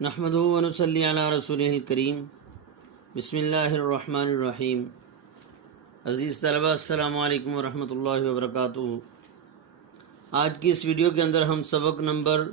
نحمدہ و نصلی علی رسولہ الکریم بسم اللہ الرحمن الرحیم۔ عزیز طلبہ السلام علیکم ورحمۃ اللہ وبرکاتہ۔ آج کی اس ویڈیو کے اندر ہم سبق نمبر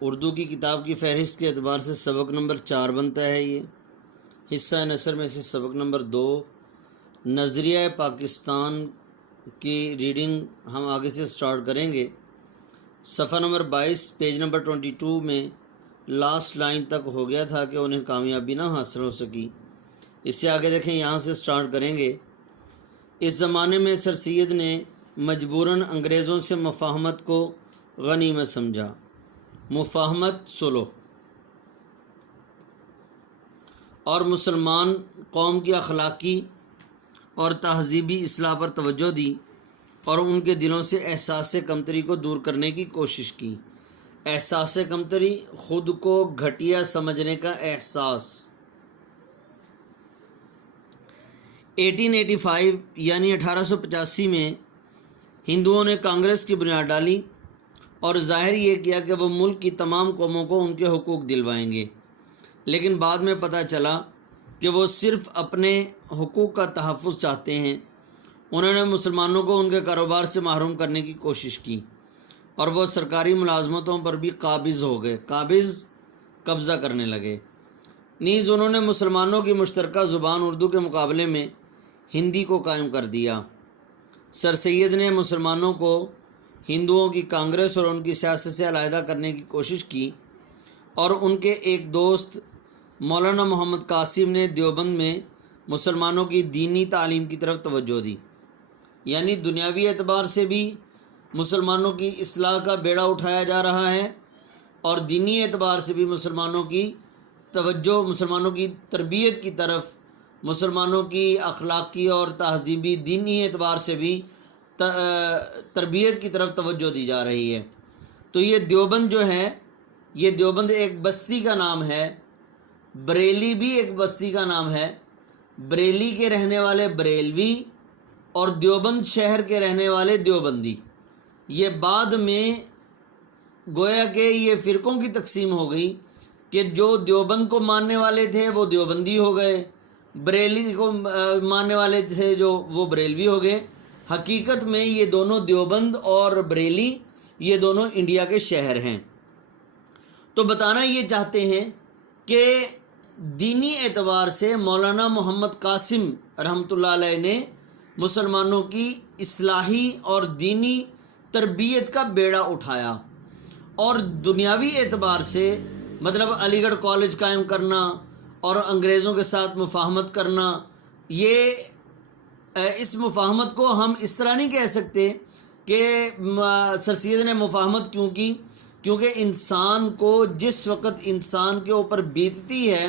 اردو کی کتاب کی فہرست کے اعتبار سے سبق نمبر 4 بنتا ہے۔ یہ حصہ نثر میں سے سبق نمبر 2 نظریہ پاکستان کی ریڈنگ ہم آگے سے سٹارٹ کریں گے۔ صفحہ نمبر 22 پیج نمبر 22 میں لاسٹ لائن تک ہو گیا تھا کہ انہیں کامیابی نہ حاصل ہو سکی۔ اس سے آگے دیکھیں، یہاں سے سٹارٹ کریں گے۔ اس زمانے میں سر سید نے مجبوراً انگریزوں سے مفاہمت کو غنیمت سمجھا۔ مفاہمت سلو اور مسلمان قوم کی اخلاقی اور تہذیبی اصلاح پر توجہ دی اور ان کے دلوں سے احساس کمتری کو دور کرنے کی کوشش کی۔ احساس کمتری، خود کو گھٹیا سمجھنے کا احساس۔ 1885 یعنی 1885 میں ہندوؤں نے کانگریس کی بنیاد ڈالی اور ظاہر یہ کیا کہ وہ ملک کی تمام قوموں کو ان کے حقوق دلوائیں گے، لیکن بعد میں پتہ چلا کہ وہ صرف اپنے حقوق کا تحفظ چاہتے ہیں۔ انہوں نے مسلمانوں کو ان کے کاروبار سے محروم کرنے کی کوشش کی اور وہ سرکاری ملازمتوں پر بھی قابض ہو گئے، قبضہ کرنے لگے۔ نیز انہوں نے مسلمانوں کی مشترکہ زبان اردو کے مقابلے میں ہندی کو قائم کر دیا۔ سر سید نے مسلمانوں کو ہندوؤں کی کانگریس اور ان کی سیاست سے علیحدہ کرنے کی کوشش کی، اور ان کے ایک دوست مولانا محمد قاسم نے دیوبند میں مسلمانوں کی دینی تعلیم کی طرف توجہ دی۔ یعنی دنیاوی اعتبار سے بھی مسلمانوں کی اصلاح کا بیڑا اٹھایا جا رہا ہے، اور دینی اعتبار سے بھی مسلمانوں کی توجہ، مسلمانوں کی تربیت کی طرف، مسلمانوں کی اخلاقی اور تہذیبی دینی اعتبار سے بھی تربیت کی طرف توجہ دی جا رہی ہے۔ تو یہ دیوبند جو ہے، یہ دیوبند ایک بستی کا نام ہے، بریلی بھی ایک بستی کا نام ہے۔ بریلی کے رہنے والے بریلوی اور دیوبند شہر کے رہنے والے دیوبندی۔ یہ بعد میں گویا کہ یہ فرقوں کی تقسیم ہو گئی کہ جو دیوبند کو ماننے والے تھے وہ دیوبندی ہو گئے، بریلی کو ماننے والے تھے جو وہ بریلوی ہو گئے۔ حقیقت میں یہ دونوں دیوبند اور بریلی یہ دونوں انڈیا کے شہر ہیں۔ تو بتانا یہ چاہتے ہیں کہ دینی اعتبار سے مولانا محمد قاسم رحمۃ اللہ علیہ نے مسلمانوں کی اصلاحی اور دینی تربیت کا بیڑا اٹھایا، اور دنیاوی اعتبار سے مطلب علی گڑھ کالج قائم کرنا اور انگریزوں کے ساتھ مفاہمت کرنا، یہ اس مفاہمت کو ہم اس طرح نہیں کہہ سکتے کہ سر سید نے مفاہمت کیوں کی، کیونکہ انسان کو جس وقت انسان کے اوپر بیتتی ہے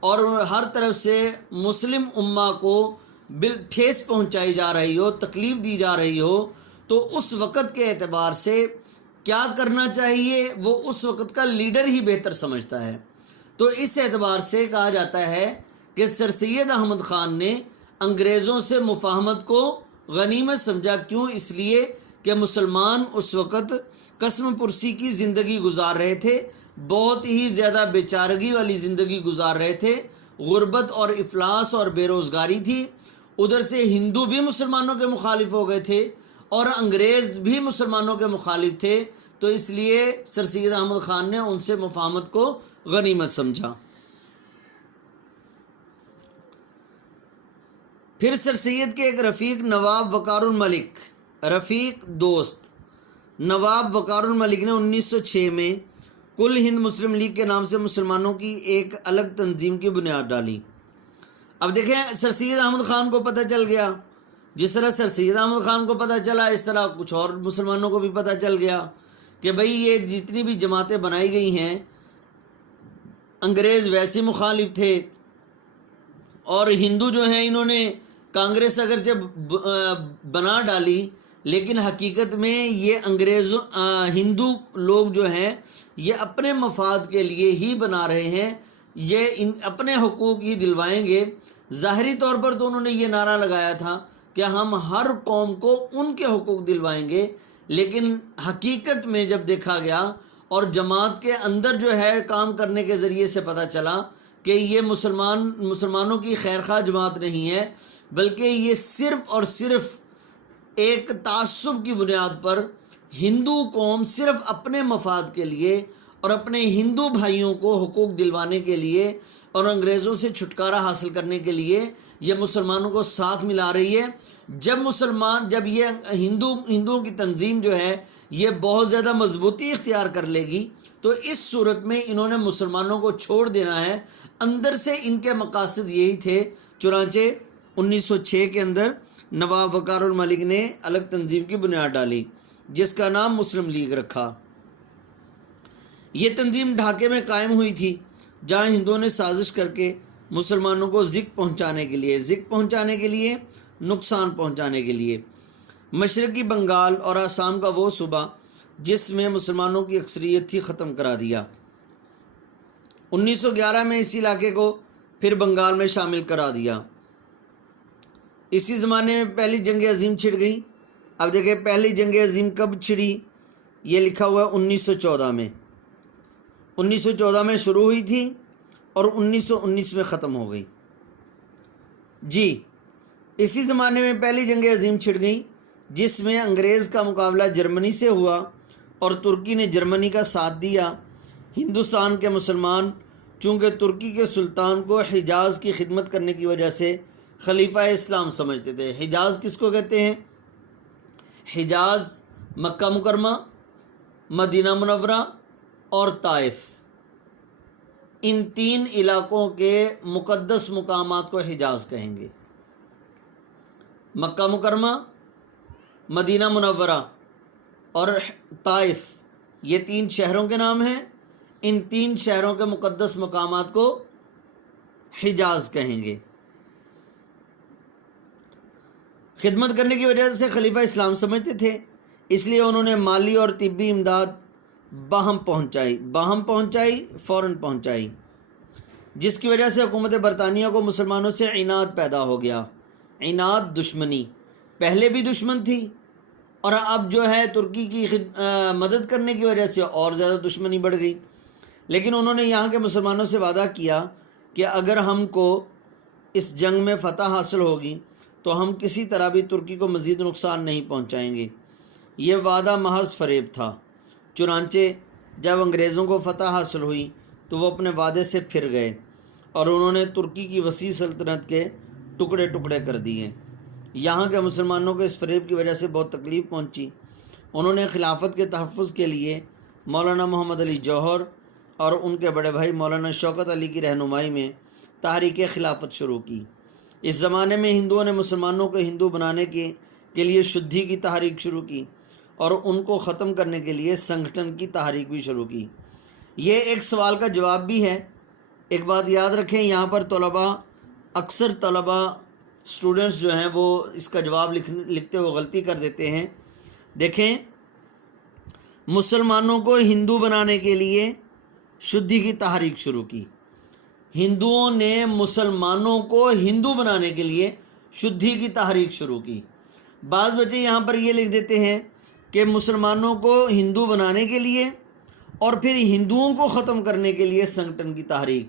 اور ہر طرف سے مسلم امہ کو ٹھیس پہنچائی جا رہی ہو، تکلیف دی جا رہی ہو، تو اس وقت کے اعتبار سے کیا کرنا چاہیے وہ اس وقت کا لیڈر ہی بہتر سمجھتا ہے۔ تو اس اعتبار سے کہا جاتا ہے کہ سر سید احمد خان نے انگریزوں سے مفاہمت کو غنیمت سمجھا۔ کیوں؟ اس لیے کہ مسلمان اس وقت قسم پرسی کی زندگی گزار رہے تھے، بہت ہی زیادہ بیچارگی والی زندگی گزار رہے تھے، غربت اور افلاس اور بے روزگاری تھی۔ ادھر سے ہندو بھی مسلمانوں کے مخالف ہو گئے تھے اور انگریز بھی مسلمانوں کے مخالف تھے، تو اس لیے سر سید احمد خان نے ان سے مفاہمت کو غنیمت سمجھا۔ پھر سر سید کے ایک رفیق نواب وقار الملک، رفیق دوست نواب وقار الملک نے 1906 میں کل ہند مسلم لیگ کے نام سے مسلمانوں کی ایک الگ تنظیم کی بنیاد ڈالی۔ اب دیکھیں، سر سید احمد خان کو پتہ چل گیا، جس طرح سر سید احمد خان کو پتہ چلا اس طرح کچھ اور مسلمانوں کو بھی پتہ چل گیا کہ بھئی یہ جتنی بھی جماعتیں بنائی گئی ہیں، انگریز ویسے مخالف تھے، اور ہندو جو ہیں انہوں نے کانگریس اگرچہ بنا ڈالی، لیکن حقیقت میں یہ ہندو لوگ جو ہیں یہ اپنے مفاد کے لیے ہی بنا رہے ہیں، یہ اپنے حقوق ہی دلوائیں گے۔ ظاہری طور پر تو انہوں نے یہ نعرہ لگایا تھا کہ ہم ہر قوم کو ان کے حقوق دلوائیں گے، لیکن حقیقت میں جب دیکھا گیا اور جماعت کے اندر جو ہے کام کرنے کے ذریعے سے پتہ چلا کہ یہ مسلمانوں کی خیرخواہ جماعت نہیں ہے، بلکہ یہ صرف اور صرف ایک تعصب کی بنیاد پر ہندو قوم صرف اپنے مفاد کے لیے اور اپنے ہندو بھائیوں کو حقوق دلوانے کے لیے اور انگریزوں سے چھٹکارا حاصل کرنے کے لیے یہ مسلمانوں کو ساتھ ملا رہی ہے۔ جب یہ ہندوؤں کی تنظیم جو ہے یہ بہت زیادہ مضبوطی اختیار کر لے گی تو اس صورت میں انہوں نے مسلمانوں کو چھوڑ دینا ہے۔ اندر سے ان کے مقاصد یہی تھے۔ چنانچہ 1906 کے اندر نواب وقار الملک نے الگ تنظیم کی بنیاد ڈالی جس کا نام مسلم لیگ رکھا۔ یہ تنظیم ڈھاکے میں قائم ہوئی تھی جہاں ہندوؤں نے سازش کر کے مسلمانوں کو ذک پہنچانے کے لیے نقصان پہنچانے کے لیے مشرقی بنگال اور آسام کا وہ صوبہ جس میں مسلمانوں کی اکثریت تھی ختم کرا دیا۔ 1911 میں اسی علاقے کو پھر بنگال میں شامل کرا دیا۔ اسی زمانے میں پہلی جنگ عظیم چھڑ گئی۔ اب دیکھیں پہلی جنگ عظیم کب چھڑی، یہ لکھا ہوا ہے 1914 میں۔ 1914 میں شروع ہوئی تھی اور 1919 میں ختم ہو گئی۔ جی اسی زمانے میں پہلی جنگ عظیم چھڑ گئی جس میں انگریز کا مقابلہ جرمنی سے ہوا اور ترکی نے جرمنی کا ساتھ دیا۔ ہندوستان کے مسلمان چونکہ ترکی کے سلطان کو حجاز کی خدمت کرنے کی وجہ سے خلیفہ اسلام سمجھتے تھے۔ حجاز کس کو کہتے ہیں؟ حجاز مکہ مکرمہ، مدینہ منورہ اور طائف، ان تین علاقوں کے مقدس مقامات کو حجاز کہیں گے۔ مکہ مکرمہ، مدینہ منورہ اور طائف، یہ تین شہروں کے نام ہیں۔ ان تین شہروں کے مقدس مقامات کو حجاز کہیں گے۔ خدمت کرنے کی وجہ سے خلیفہ اسلام سمجھتے تھے، اس لیے انہوں نے مالی اور طبی امداد باہم پہنچائی، فوراً پہنچائی، جس کی وجہ سے حکومت برطانیہ کو مسلمانوں سے عناد پیدا ہو گیا۔ عناد دشمنی، پہلے بھی دشمن تھی اور اب جو ہے ترکی کی مدد کرنے کی وجہ سے اور زیادہ دشمنی بڑھ گئی۔ لیکن انہوں نے یہاں کے مسلمانوں سے وعدہ کیا کہ اگر ہم کو اس جنگ میں فتح حاصل ہوگی تو ہم کسی طرح بھی ترکی کو مزید نقصان نہیں پہنچائیں گے۔ یہ وعدہ محض فریب تھا۔ چنانچہ جب انگریزوں کو فتح حاصل ہوئی تو وہ اپنے وعدے سے پھر گئے اور انہوں نے ترکی کی وسیع سلطنت کے ٹکڑے ٹکڑے کر دیے۔ یہاں کے مسلمانوں کو اس فریب کی وجہ سے بہت تکلیف پہنچی۔ انہوں نے خلافت کے تحفظ کے لیے مولانا محمد علی جوہر اور ان کے بڑے بھائی مولانا شوکت علی کی رہنمائی میں تحریک خلافت شروع کی۔ اس زمانے میں ہندوؤں نے مسلمانوں کو ہندو بنانے کے لیے شدھی کی تحریک شروع کی اور ان کو ختم کرنے کے لیے سنگھٹن کی تحریک بھی شروع کی۔ یہ ایک سوال کا جواب بھی ہے۔ ایک بات یاد رکھیں، یہاں پر اکثر طلباء اسٹوڈنٹس جو ہیں وہ اس کا جواب لکھتے ہوئے غلطی کر دیتے ہیں۔ دیکھیں، مسلمانوں کو ہندو بنانے کے لیے شدھی کی تحریک شروع کی۔ ہندوؤں نے مسلمانوں کو ہندو بنانے کے لیے شدھی کی تحریک شروع کی۔ بعض بچے یہاں پر یہ لکھ دیتے ہیں کہ مسلمانوں کو ہندو بنانے کے لیے اور پھر ہندوؤں کو ختم کرنے کے لیے سنگھٹن کی تحریک۔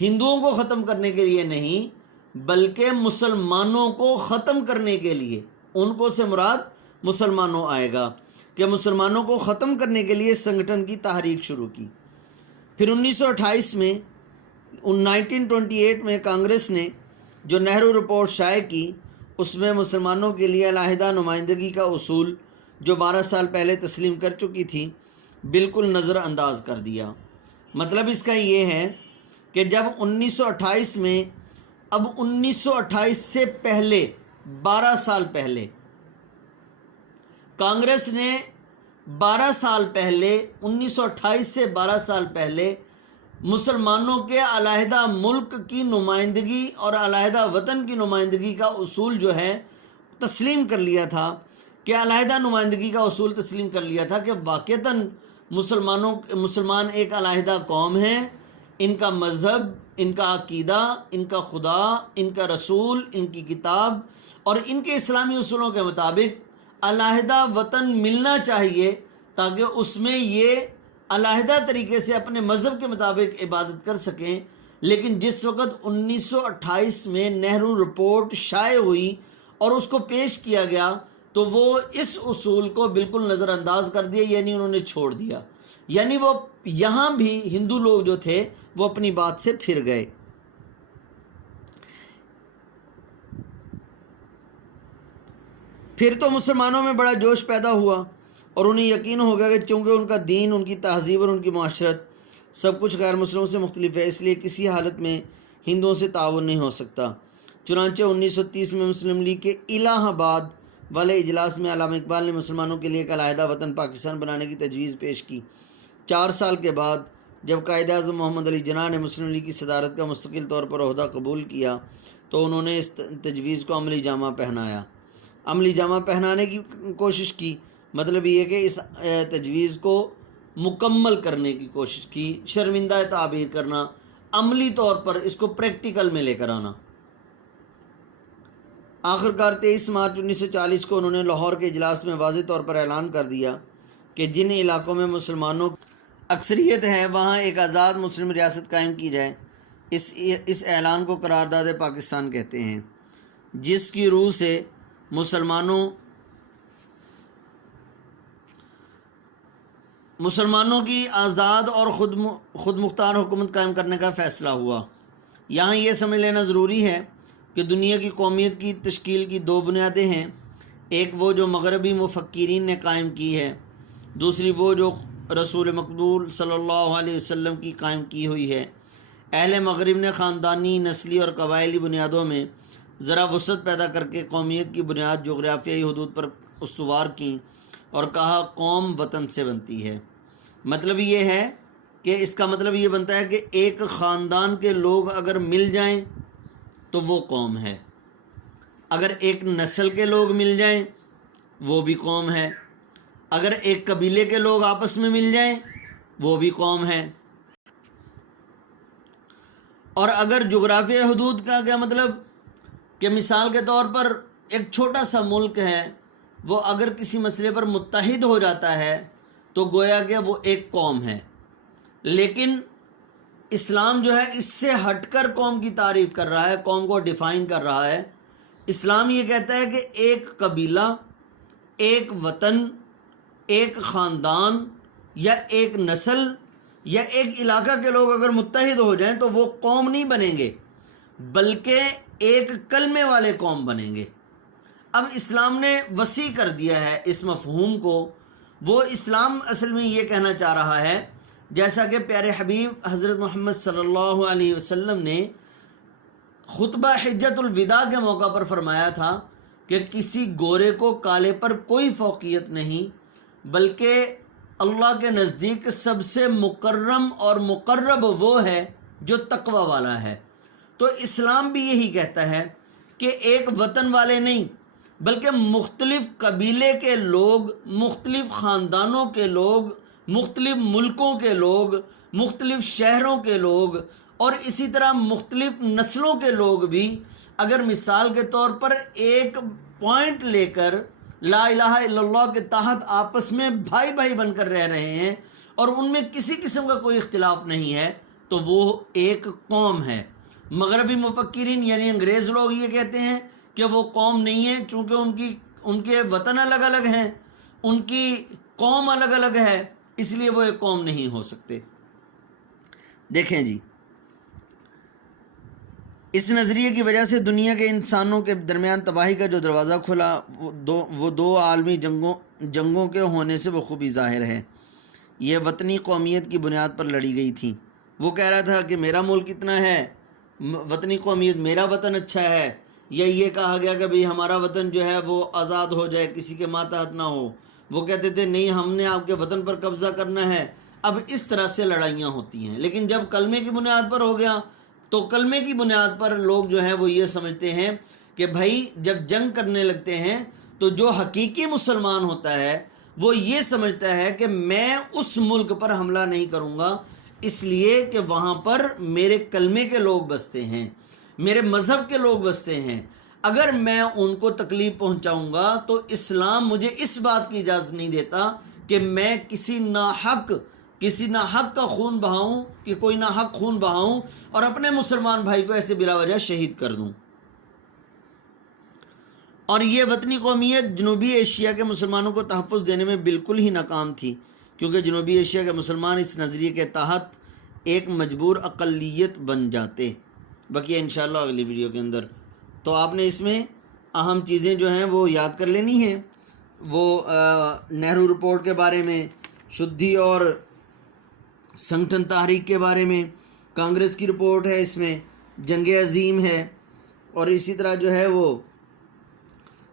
ہندوؤں کو ختم کرنے کے لیے نہیں بلکہ مسلمانوں کو ختم کرنے کے لیے، ان کو سے مراد مسلمانوں آئے گا کہ مسلمانوں کو ختم کرنے کے لیے سنگھٹن کی تحریک شروع کی۔ پھر 1928 میں 1928 میں کانگریس نے جو نہرو رپورٹ شائع کی اس میں مسلمانوں کے لیے علیحدہ نمائندگی کا اصول جو 12 سال پہلے تسلیم کر چکی تھی بالکل نظر انداز کر دیا۔ مطلب اس کا یہ ہے کہ جب 1928 میں، اب 1928 سے پہلے 12 سال پہلے کانگریس نے 12 سال پہلے 1928 سے 12 سال پہلے مسلمانوں کے علیحدہ ملک کی نمائندگی اور علیحدہ وطن کی نمائندگی کا اصول جو ہے تسلیم کر لیا تھا، کہ علیحدہ نمائندگی کا اصول تسلیم کر لیا تھا کہ واقعتاً مسلمان ایک علیحدہ قوم ہیں، ان کا مذہب، ان کا عقیدہ، ان کا خدا، ان کا رسول، ان کی کتاب اور ان کے اسلامی اصولوں کے مطابق علیحدہ وطن ملنا چاہیے تاکہ اس میں یہ علیحدہ طریقے سے اپنے مذہب کے مطابق عبادت کر سکیں، لیکن جس وقت 1928 میں نہرو رپورٹ شائع ہوئی اور اس کو پیش کیا گیا تو وہ اس اصول کو بالکل نظر انداز کر دیا، یعنی انہوں نے چھوڑ دیا، یعنی وہ یہاں بھی ہندو لوگ جو تھے وہ اپنی بات سے پھر گئے۔ پھر تو مسلمانوں میں بڑا جوش پیدا ہوا اور انہیں یقین ہو گیا کہ چونکہ ان کا دین، ان کی تہذیب اور ان کی معاشرت سب کچھ غیر مسلموں سے مختلف ہے، اس لیے کسی حالت میں ہندوؤں سے تعاون نہیں ہو سکتا۔ چنانچہ 1930 میں مسلم لیگ کے الہ آباد والے اجلاس میں علامہ اقبال نے مسلمانوں کے لیے ایک علیحدہ وطن پاکستان بنانے کی تجویز پیش کی۔ 4 سال کے بعد جب قائد اعظم محمد علی جناح نے مسلم لیگ کی صدارت کا مستقل طور پر عہدہ قبول کیا تو انہوں نے اس تجویز کو عملی جامہ پہنانے کی کوشش کی، مطلب یہ کہ اس تجویز کو مکمل کرنے کی کوشش کی، شرمندہ تعبیر کرنا، عملی طور پر اس کو پریکٹیکل میں لے کر آنا۔ آخرکار 23 مارچ 1940 کو انہوں نے لاہور کے اجلاس میں واضح طور پر اعلان کر دیا کہ جن علاقوں میں مسلمانوں اکثریت ہے وہاں ایک آزاد مسلم ریاست قائم کی جائے۔ اس اعلان کو قرارداد پاکستان کہتے ہیں، جس کی روح سے مسلمانوں کی آزاد اور خود مختار حکومت قائم کرنے کا فیصلہ ہوا۔ یہاں یہ سمجھ لینا ضروری ہے کہ دنیا کی قومیت کی تشکیل کی 2 بنیادیں ہیں، ایک وہ جو مغربی مفکرین نے قائم کی ہے، دوسری وہ جو رسول مقبول صلی اللہ علیہ وسلم کی قائم کی ہوئی ہے۔ اہل مغرب نے خاندانی، نسلی اور قبائلی بنیادوں میں ذرا وسعت پیدا کر کے قومیت کی بنیاد جغرافیائی حدود پر استوار کی اور کہا قوم وطن سے بنتی ہے۔ مطلب یہ ہے کہ اس کا مطلب یہ بنتا ہے کہ ایک خاندان کے لوگ اگر مل جائیں تو وہ قوم ہے، اگر ایک نسل کے لوگ مل جائیں وہ بھی قوم ہے، اگر ایک قبیلے کے لوگ آپس میں مل جائیں وہ بھی قوم ہے۔ اور اگر جغرافیائی حدود کا کیا مطلب کہ مثال کے طور پر ایک چھوٹا سا ملک ہے، وہ اگر کسی مسئلے پر متحد ہو جاتا ہے تو گویا کہ وہ ایک قوم ہے۔ لیکن اسلام جو ہے اس سے ہٹ کر قوم کی تعریف کر رہا ہے، قوم کو ڈیفائن کر رہا ہے۔ اسلام یہ کہتا ہے کہ ایک قبیلہ، ایک وطن، ایک خاندان یا ایک نسل یا ایک علاقہ کے لوگ اگر متحد ہو جائیں تو وہ قوم نہیں بنیں گے، بلکہ ایک کلمے والے قوم بنیں گے۔ اب اسلام نے وسیع کر دیا ہے اس مفہوم کو۔ وہ اسلام اصل میں یہ کہنا چاہ رہا ہے، جیسا کہ پیارے حبیب حضرت محمد صلی اللہ علیہ وسلم نے خطبہ حجت الوداع کے موقع پر فرمایا تھا کہ کسی گورے کو کالے پر کوئی فوقیت نہیں، بلکہ اللہ کے نزدیک سب سے مکرم اور مقرب وہ ہے جو تقوی والا ہے۔ تو اسلام بھی یہی کہتا ہے کہ ایک وطن والے نہیں، بلکہ مختلف قبیلے کے لوگ، مختلف خاندانوں کے لوگ، مختلف ملکوں کے لوگ، مختلف شہروں کے لوگ اور اسی طرح مختلف نسلوں کے لوگ بھی اگر مثال کے طور پر ایک پوائنٹ لے کر لا الہ الا اللہ کے تحت آپس میں بھائی بھائی بن کر رہ رہے ہیں اور ان میں کسی قسم کا کوئی اختلاف نہیں ہے تو وہ ایک قوم ہے۔ مغربی مفکرین یعنی انگریز لوگ یہ کہتے ہیں کہ وہ قوم نہیں ہے، چونکہ ان کے وطن الگ الگ ہیں، ان کی قوم الگ الگ ہے، اس لیے وہ ایک قوم نہیں ہو سکتے۔ دیکھیں جی، اس نظریے کی وجہ سے دنیا کے انسانوں کے درمیان تباہی کا جو دروازہ کھلا وہ 2 عالمی جنگوں کے ہونے سے بخوبی ظاہر ہے۔ یہ وطنی قومیت کی بنیاد پر لڑی گئی تھی۔ وہ کہہ رہا تھا کہ میرا ملک اتنا ہے، وطنی قومیت، میرا وطن اچھا ہے، یا یہ کہا گیا کہ بھئی ہمارا وطن جو ہے وہ آزاد ہو جائے، کسی کے ماتحت نہ ہو۔ وہ کہتے تھے نہیں، ہم نے آپ کے وطن پر قبضہ کرنا ہے۔ اب اس طرح سے لڑائیاں ہوتی ہیں، لیکن جب کلمے کی بنیاد پر ہو گیا تو کلمے کی بنیاد پر لوگ جو ہیں وہ یہ سمجھتے ہیں کہ بھائی جب جنگ کرنے لگتے ہیں تو جو حقیقی مسلمان ہوتا ہے وہ یہ سمجھتا ہے کہ میں اس ملک پر حملہ نہیں کروں گا، اس لیے کہ وہاں پر میرے کلمے کے لوگ بستے ہیں، میرے مذہب کے لوگ بستے ہیں۔ اگر میں ان کو تکلیف پہنچاؤں گا تو اسلام مجھے اس بات کی اجازت نہیں دیتا کہ میں کسی ناحق کسی ناحق کا خون بہاؤں کہ کوئی ناحق خون بہاؤں اور اپنے مسلمان بھائی کو ایسے بلا وجہ شہید کر دوں۔ اور یہ وطنی قومیت جنوبی ایشیا کے مسلمانوں کو تحفظ دینے میں بالکل ہی ناکام تھی، کیونکہ جنوبی ایشیا کے مسلمان اس نظریے کے تحت ایک مجبور اقلیت بن جاتے۔ بقیہ انشاءاللہ اگلی ویڈیو کے اندر۔ تو آپ نے اس میں اہم چیزیں جو ہیں وہ یاد کر لینی ہیں، وہ نہرو رپورٹ کے بارے میں، شدھی اور سنگٹھن تحریک کے بارے میں، کانگریس کی رپورٹ ہے، اس میں جنگ عظیم ہے، اور اسی طرح جو ہے وہ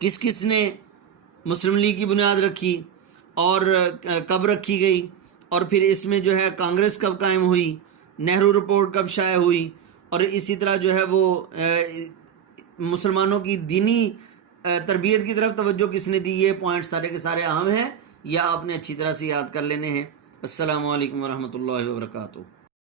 کس کس نے مسلم لیگ کی بنیاد رکھی اور کب رکھی گئی، اور پھر اس میں جو ہے کانگریس کب قائم ہوئی، نہرو رپورٹ کب شائع ہوئی، اور اسی طرح جو ہے وہ مسلمانوں کی دینی تربیت کی طرف توجہ کس نے دی۔ یہ پوائنٹ سارے کے سارے اہم ہیں، یا آپ نے اچھی طرح سے یاد کر لینے ہیں۔ السلام علیکم ورحمۃ اللہ وبرکاتہ۔